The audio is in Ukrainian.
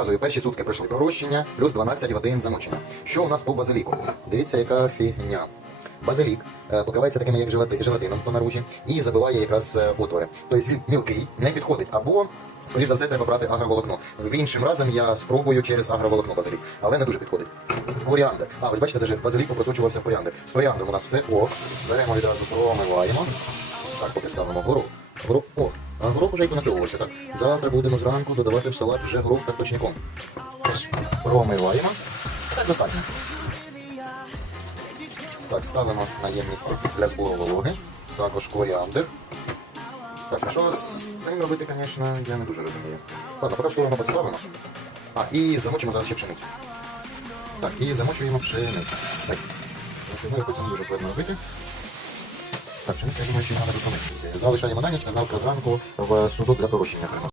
показую, перші сутки пройшли пророщення, плюс 12 годин замочення. Що у нас по базиліку? Дивіться, яка фігня. Базилік е, покривається такими як желатином по наружі і забиває якраз е, отвори. Тобто він мілкий, не підходить. Або, скоріш за все, треба брати агроволокно. В іншим разом я спробую через агроволокно базилік, але не дуже підходить. Коріандр. А, ось бачите, навіть базилік попросочувався в коріандр. З коріандром у нас все ок. Беремо відразу промиваємо. Так, поки ставимо горох. Горох. О, а горох уже й понакльовувався, так? Завтра будемо зранку додавати в салат вже горох карточником. Теж промиваємо. Так, достатньо. Так, ставимо на ємність для збору вологи. Також коріандр. Так, а що з цим робити, звісно, я не дуже розумію. Ладно, поки що воно підставимо. А, і замочимо зараз ще пшеницю. Так, і замочуємо пшеницю. Так, ну, якось не дуже складно робити. Так, пшениця, я думаю, що вона не допомогти. Залишаємо на ніч, а завтра зранку в суду для пророщення приносимо.